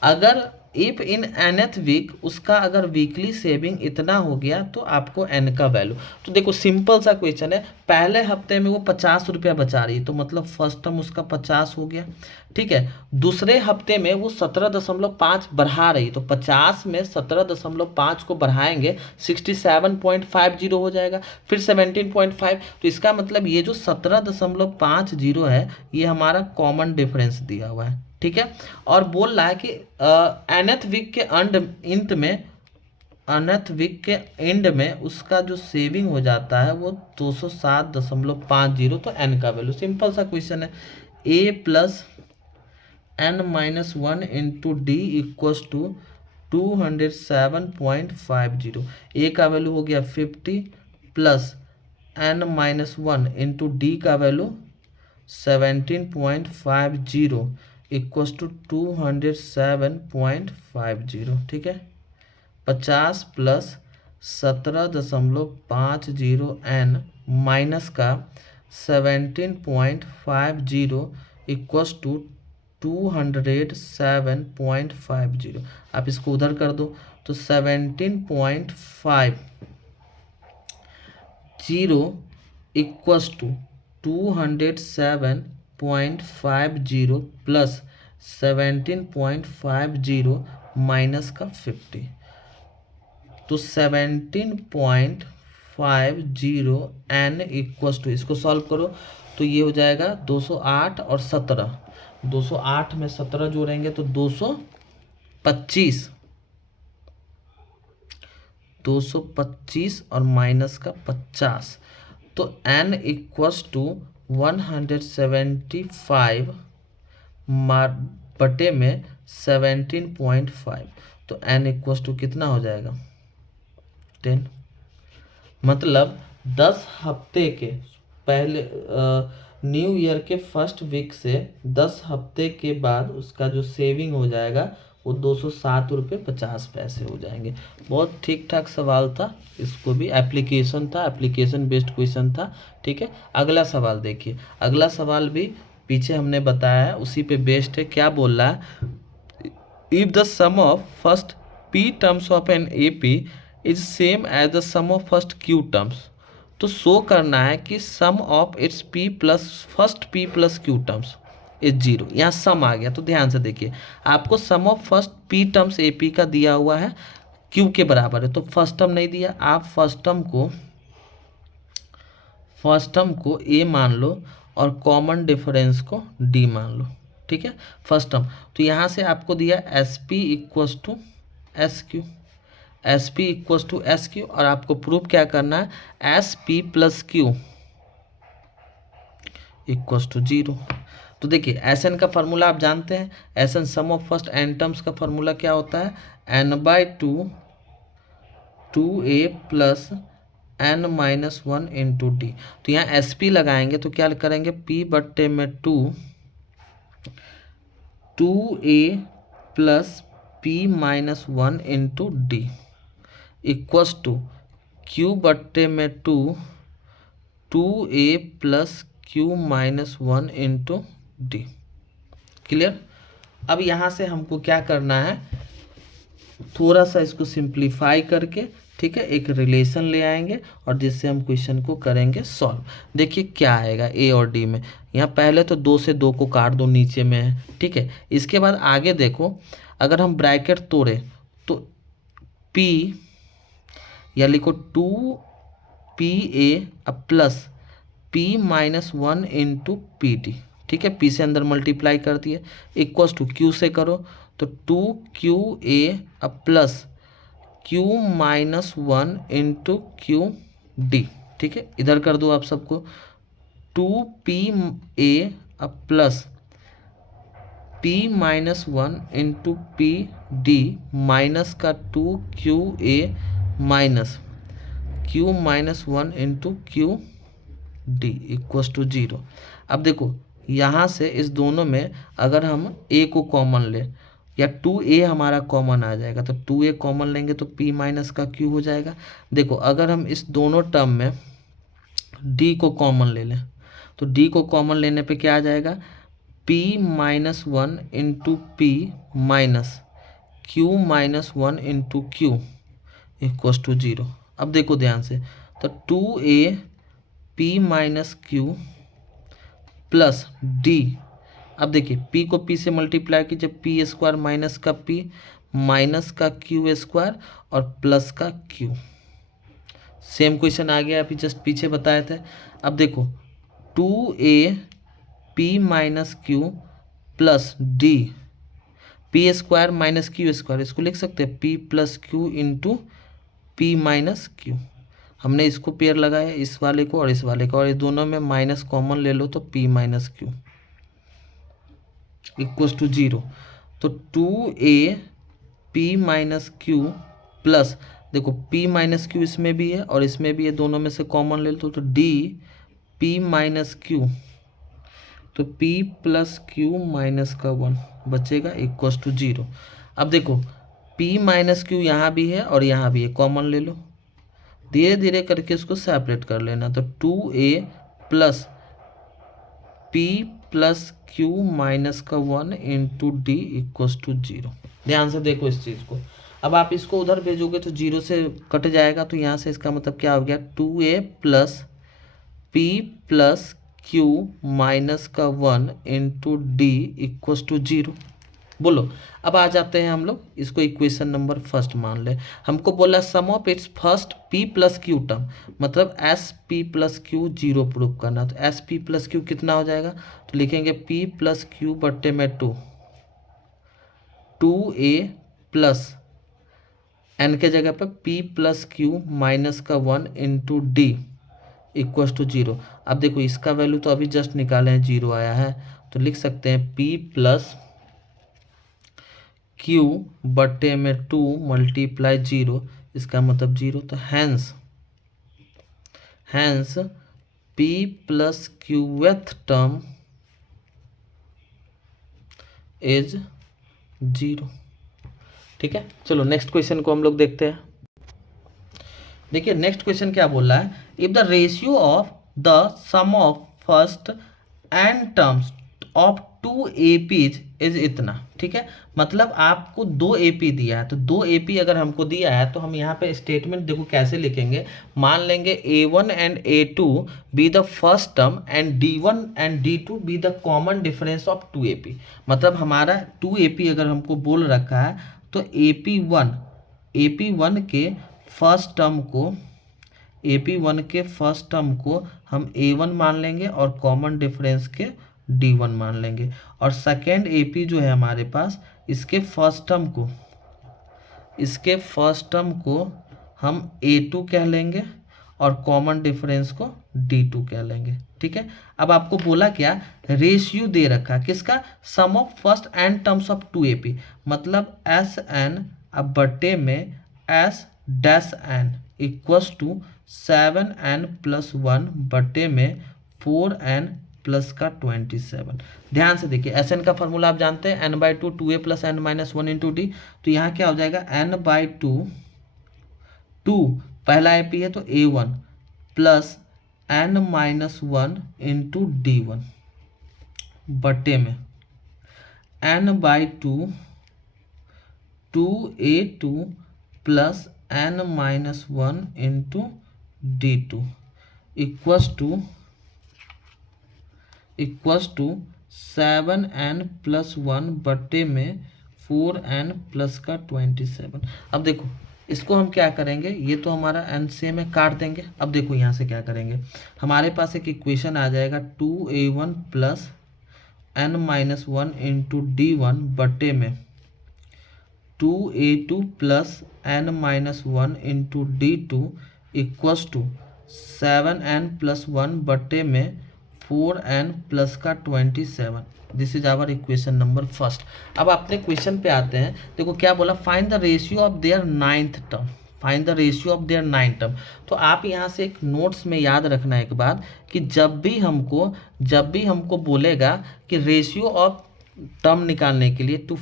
अगर इफ इन nth वीक उसका अगर वीकली सेविंग इतना हो गया तो आपको n का वैल्यू। तो देखो सिंपल सा क्वेश्चन है, पहले हफ्ते में वो 50 रुपया बचा रही है तो मतलब फर्स्ट टर्म उसका 50 हो गया, ठीक है। दूसरे हफ्ते में वो 17.5 बढ़ा रही, तो 50 में 17.5 को बढ़ाएंगे 67.50 हो जाएगा, फिर 17.5, तो इसका मतलब ये जो 17.50 है ये हमारा कॉमन डिफरेंस दिया हुआ है, ठीक है। और बोल रहा है कि nth वीक के एंड में उसका जो सेविंग हो जाता है वो 207.50, तो n का वैल्यू सिंपल सा क्वेश्चन है a plus n minus 1 into D equals to 207.50। a का वैल्यू हो गया 50 plus n minus 1 into D का वैल्यू 17.50 इक्वल्स टू 207.50, ठीक है। 50 प्लस 17.50 n माइनस का 17.50 इक्वल्स टू 207.50। आप इसको उधर कर दो तो 17.5 zero equals to 207.50 plus 17.50 minus का 50, तो 17.50 n इक्वस टू, इसको सॉल्व करो तो ये हो जाएगा 208 और 17, 208 में 17 जोड़ेंगे तो 225, 225 और माइनस का 50, तो n इक्वस टू 175 बटे में 17.5, तो n इक्वस टू कितना हो जाएगा 10। मतलब 10 हफ्ते के पहले न्यू ईयर के फर्स्ट वीक से 10 हफ्ते के बाद उसका जो सेविंग हो जाएगा वो 207 रुपये 50 पैसे हो जाएंगे। बहुत ठीक ठाक सवाल था, इसको भी एप्लीकेशन था, एप्लीकेशन बेस्ड क्वेश्चन था। ठीक है, अगला सवाल देखिए, अगला सवाल भी पीछे हमने बताया है उसी पे बेस्ड है। क्या बोल रहा है, if the sum of first P terms of an A P is same as the sum of first Q terms, तो शो करना है कि sum of its P plus first P plus Q terms is zero. यहाँ sum आ गया, तो ध्यान से देखिए, आपको sum of first P terms A P का दिया हुआ है क्यू के बराबर है, तो फर्स्ट टर्म नहीं दिया, आप फर्स्ट टर्म को ए मान लो और कॉमन डिफरेंस को डी मान लो। ठीक है, फर्स्ट टर्म, तो यहाँ से आपको दिया S P equals to S Q, S P equals to S Q, और आपको प्रूव क्या करना है, S P plus Q equals to zero. तो देखिए एस एन का फार्मूला आप जानते हैं, S N sum of first N terms का फार्मूला क्या होता है, N by two 2a plus N minus 1 into D. तो यहाँ एस पी लगाएंगे तो क्या करेंगे, पी बट्टे में 2a plus P minus 1 into D equals to Q बट्टे में 2a plus Q minus 1 into D. Clear. अब यहाँ से हमको क्या करना है, थोड़ा सा इसको सिंप्लीफाई करके, ठीक है, एक रिलेशन ले आएंगे और जिससे हम क्वेश्चन को करेंगे सॉल्व। देखिए क्या आएगा ए और डी में, यहाँ पहले तो 2 से 2 को काट दो, नीचे में है। ठीक है, इसके बाद आगे देखो, अगर हम ब्रैकेट तोड़े तो P या लिखो 2PA plus P minus 1 into P D. ठीक है, P से अंदर मल्टीप्लाई कर दिए, इक्वस टू Q से करो तो 2QA plus Q minus 1 into Q D. ठीक है, इधर कर दो आप सबको, 2PA plus P minus 1 into P D minus का 2QA minus Q minus 1 into Q D equals to zero. अब देखो यहाँ से इस दोनों में अगर हम a को कॉमन ले या 2a हमारा कॉमन आ जाएगा, तो 2a कॉमन लेंगे तो p माइनस का q हो जाएगा। देखो अगर हम इस दोनों टर्म में d को कॉमन ले लें तो d को कॉमन लेने पे क्या आ जाएगा, p minus 1 into P minus q minus 1 into Q equals to zero. अब देखो ध्यान से, तो 2a p minus Q plus D. अब देखिए p को p से मल्टीप्लाई कीजिए, पी स्क्वायर माइनस का p माइनस का क्यू स्क्वायर और प्लस का q। सेम क्वेश्चन आ गया, अभी जस्ट पीछे बताए थे। अब देखो 2a p minus Q plus D, P square minus Q square, इसको लिख सकते हैं p plus Q into P minus Q. हमने इसको पेयर लगाया, इस वाले को और इस वाले को, और इस दोनों में माइनस कॉमन ले लो तो p minus Q equals to zero. तो 2a p minus Q plus, देखो p माइनस क्यू इसमें भी है और इसमें भी है, दोनों में से कॉमन ले लो तो d p माइनस क्यू, तो p प्लस क्यू माइनस का 1 बचेगा इक्वस टू जीरो। अब देखो p माइनस क्यू यहाँ भी है और यहाँ भी है, कॉमन ले लो, धीरे धीरे करके इसको सेपरेट कर लेना। तो 2a plus p plus Q minus का 1 into D equals to zero. ध्यान से देखो इस चीज़ को। अब आप इसको उधर भेजोगे तो जीरो से कट जाएगा, तो यहाँ से इसका मतलब क्या हो गया, 2a plus P plus Q minus का 1 into D equals to zero. बोलो, अब आ जाते हैं हम लोग इसको इक्वेशन नंबर फर्स्ट मान ले। हमको बोला sum of its first P plus Q term, मतलब S P plus Q zero proof करना। तो एस पी प्लस क्यू कितना हो जाएगा, तो लिखेंगे पी प्लस क्यू बट्टे में 2a प्लस एन के जगह पे पी प्लस क्यू माइनस का 1 into D equals to zero. अब देखो इसका वैल्यू तो अभी जस्ट निकाले हैं, जीरो आया है, तो लिख सकते हैं पी प्लस क्यू बट्टे में 2 मल्टीप्लाई जीरो, इसका मतलब जीरो। तो hence P plus Qth term is zero. ठीक है, चलो नेक्स्ट क्वेश्चन को हम लोग देखते हैं। देखिए नेक्स्ट क्वेश्चन क्या बोल रहा है, if the ratio of the sum of first N terms of 2 APs is इतना। ठीक है, मतलब आपको 2 एपी दिया है, तो 2 एपी अगर हमको दिया है तो हम यहाँ पे स्टेटमेंट देखो कैसे लिखेंगे। मान लेंगे A1 and A2 be the first term and D1 and D2 be the common difference of 2 AP. मतलब हमारा 2 एपी अगर हमको बोल रखा है तो AP1 के फर्स्ट टर्म को हम A1 मान लेंगे और कॉमन डिफरेंस के D1 मान लेंगे। और सेकेंड AP जो है हमारे पास, इसके फर्स्ट टर्म को हम A2 कह लेंगे और कॉमन डिफरेंस को D2 कह लेंगे। ठीक है, अब आपको बोला क्या, रेशियो दे रखा किसका, sum of first N terms of 2 AP, मतलब SN अब बट्टे में S dash n equals to 7n plus 1 बटे में 4n प्लस का 27। ध्यान से देखिए, एस एन का फॉर्मूला आप जानते हैं, n/2 2a plus n minus 1 into D. तो यहाँ क्या हो जाएगा, n/2 2 पहला एपी है तो A1 plus n minus 1 into D1 बटे में n/2 2a2 plus n minus 1 into D2 equals to 7n plus 1 बटे में 4n प्लस का 27। अब देखो इसको हम क्या करेंगे, ये तो हमारा n से में काट देंगे। अब देखो यहाँ से क्या करेंगे, हमारे पास एक इक्वेशन आ जाएगा 2a1 plus n minus 1 into D1 बटे में 2a2 plus n minus 1 into D2 equals to 7n plus 1 बटे में 4n प्लस का 27। This is our equation number first. अब अपने क्वेश्चन पे आते हैं। देखो क्या बोला, find the ratio of their ninth term. Find the ratio of their ninth term. तो आप यहाँ से एक नोट्स में याद रखना एक बात, कि जब भी हमको बोलेगा कि रेशियो ऑफ टर्म निकालने के लिए to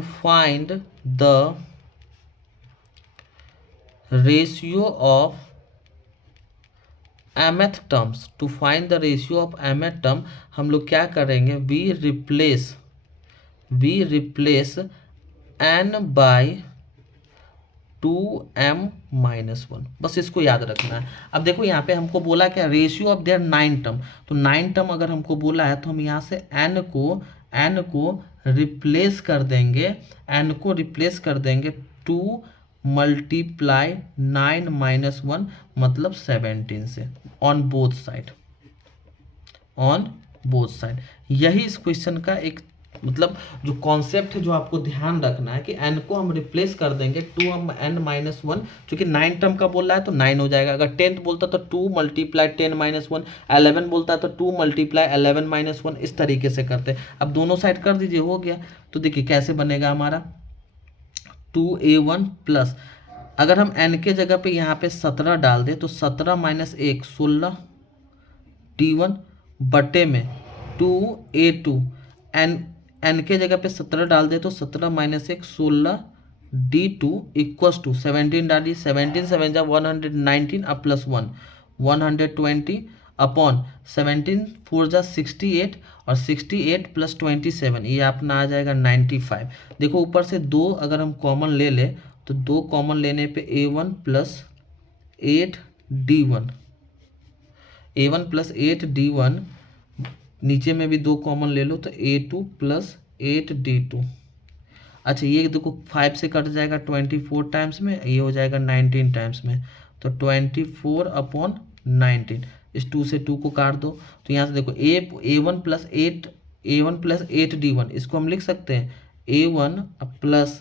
find the ratio of mth terms, to find the ratio of mth term, हम लोग क्या करेंगे, we replace n by 2m minus 1। बस इसको याद रखना है। अब देखो यहाँ पे हमको बोला क्या, रेशियो ऑफ देयर 9 टर्म। तो 9 टर्म अगर हमको बोला है तो हम यहाँ से n को रिप्लेस कर देंगे 2 मल्टीप्लाई 9 माइनस 1 मतलब 17 से ऑन बोथ साइड। यही इस क्वेश्चन का एक मतलब जो कॉन्सेप्ट है जो आपको ध्यान रखना है, कि n को हम रिप्लेस कर देंगे 2n माइनस 1, क्योंकि 9 टर्म का बोल रहा है तो 9 हो जाएगा। अगर 10 बोलता तो 2 मल्टीप्लाई 10 माइनस 1, 11 बोलता है तो 2 मल्टीप्लाई 11 माइनस 1, इस तरीके से करते हैं। अब दोनों साइड कर दीजिए, हो गया। तो देखिए कैसे बनेगा हमारा 2a1 प्लस, अगर हम n के जगह पे यहाँ पे 17 डाल दें तो 17 माइनस 1 16 D1 बटे में 2a2, n के जगह पे 17 डाल दे तो 17 माइनस 1 16 D2 इक्वस टू 17 डालिए, 17 7 जा 119 अब प्लस 1 120 अपॉन 17 4 जा 68 और 68 प्लस 27 ये अपना आ जाएगा 95। देखो ऊपर से 2 अगर हम कॉमन ले ले तो 2 कॉमन लेने पे a1 plus 8d1, a1 plus 8d1, नीचे में भी 2 कॉमन ले लो तो a2 प्लस 8d2। अच्छा ये देखो 5 से कट जाएगा 24 टाइम्स में, ये हो जाएगा 19 टाइम्स में, तो 24 अपॉन 19, इस 2 से 2 को काट दो। तो यहाँ से देखो a1 प्लस 8 इसको हम लिख सकते हैं a1 प्लस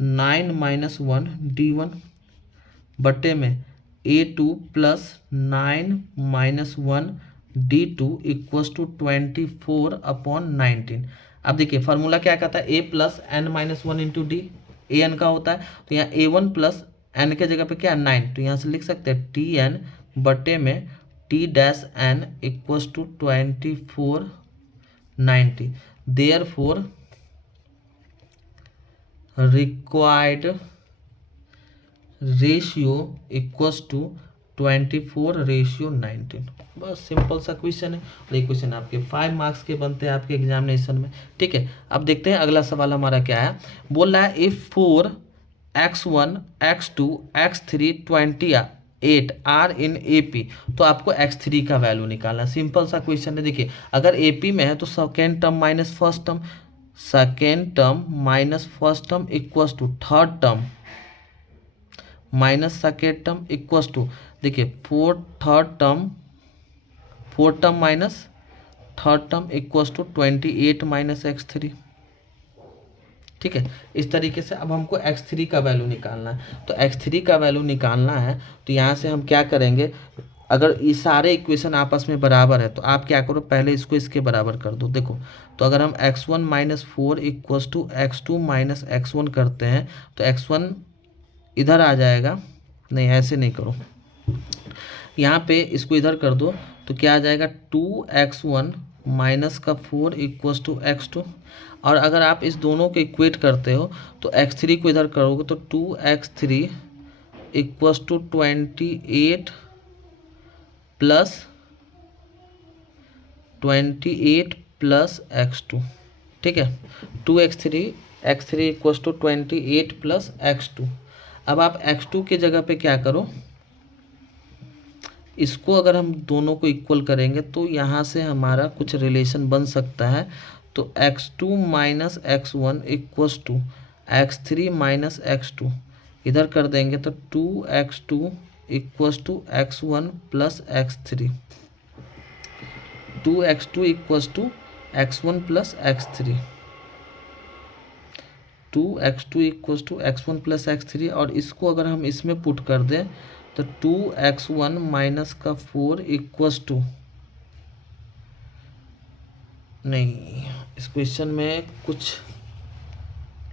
9 माइनस 1 d1 बट्टे में a2 plus 9 minus 1 d2 equals to 24 upon 19। अब देखिए फार्मूला क्या कहता है, a plus N minus 1 into D, A N का होता है। तो यहाँ a1 प्लस एन के जगह पे क्या 9, तो यहाँ से लिख सकते हैं टी एन बटे में T dash N equals to 24 90। Therefore required ratio equals to 24:19। बस सिंपल सा क्वेश्चन है और ये क्वेश्चन आपके 5 मार्क्स के बनते हैं आपके एग्जामिनेशन में। ठीक है, अब देखते हैं अगला सवाल हमारा क्या है। बोल रहा है if 4 x1 x2 x3 28 are in AP, तो आपको x3 का वैल्यू निकालना है। सिंपल सा क्वेश्चन है। देखिए अगर AP में है तो second term minus first term, second term minus first term equals to third term minus second term equals to, देखिए fourth term minus third term equals to 28 minus x3। ठीक है, इस तरीके से अब हमको x3 का वैल्यू निकालना है। तो x3 का वैल्यू निकालना है तो यहाँ से हम क्या करेंगे, अगर ये सारे इक्वेशन आपस में बराबर है तो आप क्या करो, पहले इसको इसके बराबर कर दो। देखो तो अगर हम x1 minus 4 equals to x2 minus x1 करते हैं तो x1 इधर आ जाएगा, नहीं ऐसे नहीं करो, यहाँ पे इसको इधर कर दो तो क्या आ जाएगा 2x1 माइनस का 4 इक्वल्स टू x2। और अगर आप इस दोनों को इक्वेट करते हो तो x3 को इधर करोगे तो 2x3 equals to 28 plus x2। ठीक है, 2x3 equals to 28 plus x2। अब आप x2 के जगह पे क्या करो, इसको अगर हम दोनों को इक्वल करेंगे तो यहाँ से हमारा कुछ रिलेशन बन सकता है। तो x2 minus x1 equals to x3 minus x2, इधर कर देंगे तो 2x2 equals to x1 plus x3, 2x2 equals to x1 plus x3, 2x2 equals to x1 plus x3। और इसको अगर हम इसमें पुट कर दें तो 2x1 माइनस का 4 इक्वल्स टू, नहीं इस क्वेश्चन में कुछ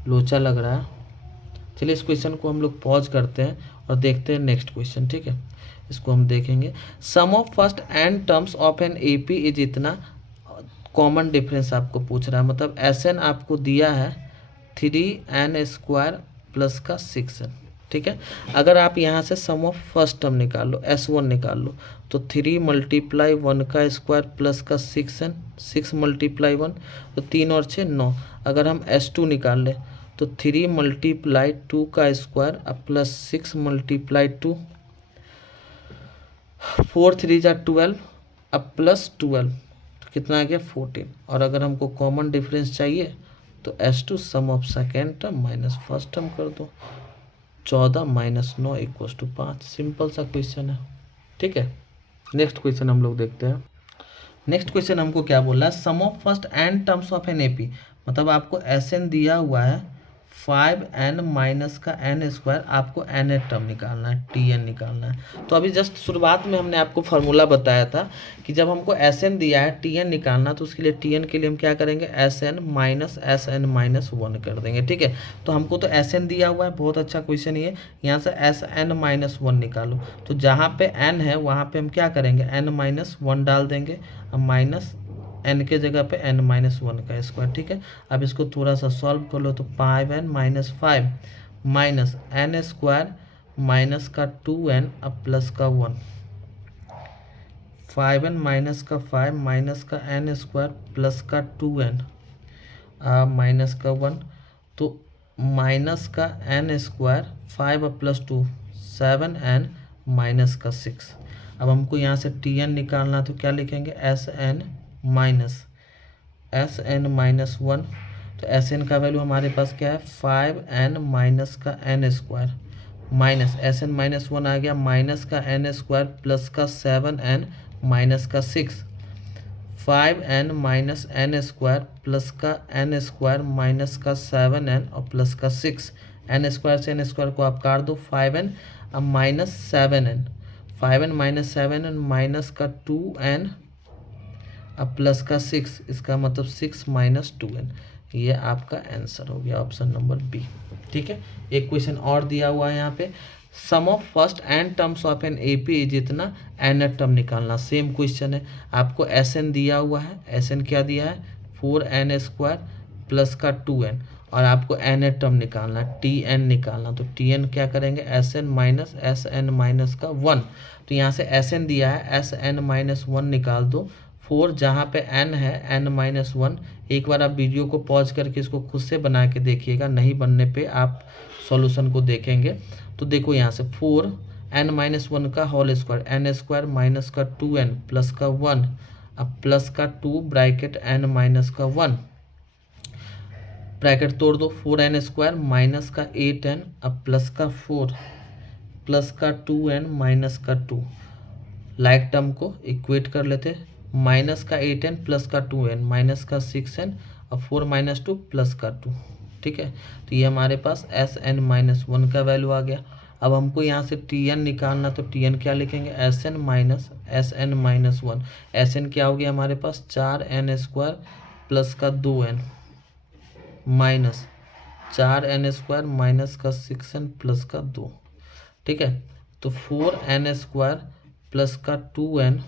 लोचा लग रहा है। चलिए इस क्वेश्चन को हम लोग पॉज करते हैं और देखते हैं नेक्स्ट क्वेश्चन। ठीक है, इसको हम देखेंगे। Sum of first N terms of an AP is इतना, कॉमन डिफरेंस आपको पूछ रहा है, मतलब SN आपको दिया है 3n² प्लस का 6n। ठीक है, अगर आप यहाँ से सम ऑफ फर्स्ट टर्म निकाल लो, S1 निकाल लो, तो 3 मल्टीप्लाई 1 का स्क्वायर प्लस का 6n, 6 मल्टीप्लाई 1 तो 3 और 6 9। अगर हम S2 निकाल लें तो 3 मल्टीप्लाई 2 का स्क्वायर अब प्लस 6 मल्टीप्लाई 2, 4 3 जा 12 अब प्लस 12, तो कितना आ गया 14। और अगर हमको कॉमन डिफरेंस चाहिए तो S2 sum of second term minus first term कर दो, 14 माइनस 9 इक्वल्स टू 5। सिंपल सा क्वेश्चन है। ठीक है, नेक्स्ट क्वेश्चन हम लोग देखते हैं। नेक्स्ट क्वेश्चन हमको क्या बोल रहा है, sum of first N terms of an AP, मतलब आपको SN दिया हुआ है 5n माइनस का n², आपको n टर्म निकालना है, TN निकालना है। तो अभी जस्ट शुरुआत में हमने आपको फार्मूला बताया था कि जब हमको SN दिया है TN निकालना, तो उसके लिए TN के लिए हम क्या करेंगे, SN माइनस SN माइनस 1 कर देंगे। ठीक है, तो हमको तो SN दिया हुआ है, बहुत अच्छा क्वेश्चन ये। यहाँ से SN माइनस 1 निकालो, तो जहाँ पे n है वहाँ पे हम क्या करेंगे, n माइनस 1 डाल देंगे, अब माइनस n के जगह पे n माइनस 1 का स्क्वायर। ठीक है, अब इसको थोड़ा सा सॉल्व कर लो तो 5n minus 5 minus n² minus का 2n अब प्लस का 1, 5n माइनस का 5 माइनस का n स्क्वायर प्लस का 2n माइनस का 1, तो माइनस का n square 5 plus 2 7n minus का 6। अब हमको यहाँ से tn निकालना, तो क्या लिखेंगे sn माइनस 1, तो sn का वैल्यू हमारे पास क्या है 5n माइनस का n square minus sn minus 1 आ गया माइनस का n स्क्वायर प्लस का 7n माइनस का 6, 5n minus n square plus का n स्क्वायर माइनस का 7n और प्लस का 6, n स्क्वायर से n स्क्वायर को आप काट दो 5n अब minus 7n, 5n minus 7n minus का 2n अब प्लस का 6, इसका मतलब 6 माइनस 2n, ये आपका आंसर हो गया ऑप्शन नंबर बी। ठीक है, एक क्वेश्चन और दिया हुआ है यहाँ पे, sum of first N terms of an AP is इतना, एन टर्म निकालना। सेम क्वेश्चन है, आपको एस एन दिया हुआ है, एस एन क्या दिया है 4n स्क्वायर प्लस का 2n, और आपको एन टर्म निकालना, टी एन निकालना। तो टी एन क्या करेंगे एस एन माइनस का 1, तो यहाँ से एस एन दिया है एस एन माइनस 1 निकाल दो, 4 जहाँ पे n है n माइनस 1। एक बार आप वीडियो को पॉज करके इसको खुद से बना के देखिएगा, नहीं बनने पे आप सॉल्यूशन को देखेंगे। तो देखो यहाँ से 4 n माइनस 1 का whole square, n square minus का 2n प्लस का 1, अब प्लस का 2 ब्रैकेट n माइनस का 1, ब्रैकेट तोड़ दो, 4n स्क्वायर माइनस का 8n अब प्लस का 4 प्लस का 2n माइनस का 2, लाइक टर्म को इक्वेट कर लेते, माइनस का 8n प्लस का 2n माइनस का 6n और 4 माइनस 2 प्लस का 2। ठीक है, तो ये हमारे पास एस एन माइनस 1 का वैल्यू आ गया। अब हमको यहाँ से टी एन निकालना, तो टी एन क्या लिखेंगे S N minus 1, S N क्या हो गया हमारे पास 4n स्क्वायर प्लस का 2n minus 4n square minus का 6n प्लस का 2। ठीक है, तो 4n स्क्वायर प्लस का 2n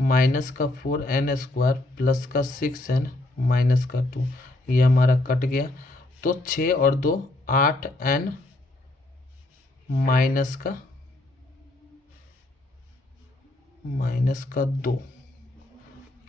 माइनस का 4n स्क्वायर प्लस का 6n माइनस का 2, ये हमारा कट गया। तो 6 और 2 8n माइनस का 2,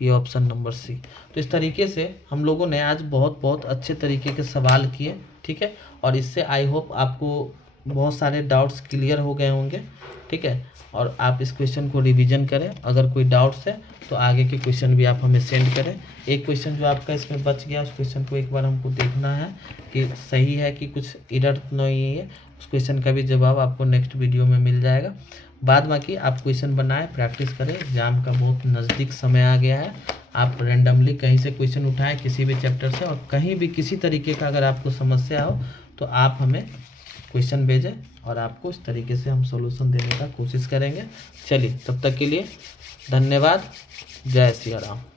ये ऑप्शन नंबर सी। तो इस तरीके से हम लोगों ने आज बहुत अच्छे तरीके के सवाल किए। ठीक है, और इससे आई होप आपको बहुत सारे डाउट्स क्लियर हो गए होंगे। ठीक है, और आप इस क्वेश्चन को रिवीजन करें, अगर कोई डाउट्स है तो आगे के क्वेश्चन भी आप हमें सेंड करें। एक क्वेश्चन जो आपका इसमें बच गया, उस क्वेश्चन को एक बार हमको देखना है कि सही है कि कुछ एरर नहीं है, उस क्वेश्चन का भी जवाब आपको नेक्स्ट वीडियो में मिल जाएगा। बाद बाकी आप क्वेश्चन बनाएं, प्रैक्टिस करें, एग्जाम का बहुत नज़दीक समय आ गया है। आप रेंडमली कहीं से क्वेश्चन उठाएं किसी भी चैप्टर से, और कहीं भी किसी तरीके का अगर आपको समस्या हो तो आप हमें क्वेश्चन भेजें और आपको इस तरीके से हम सॉल्यूशन देने का कोशिश करेंगे। चलिए, तब तक के लिए धन्यवाद। जय श्री राम।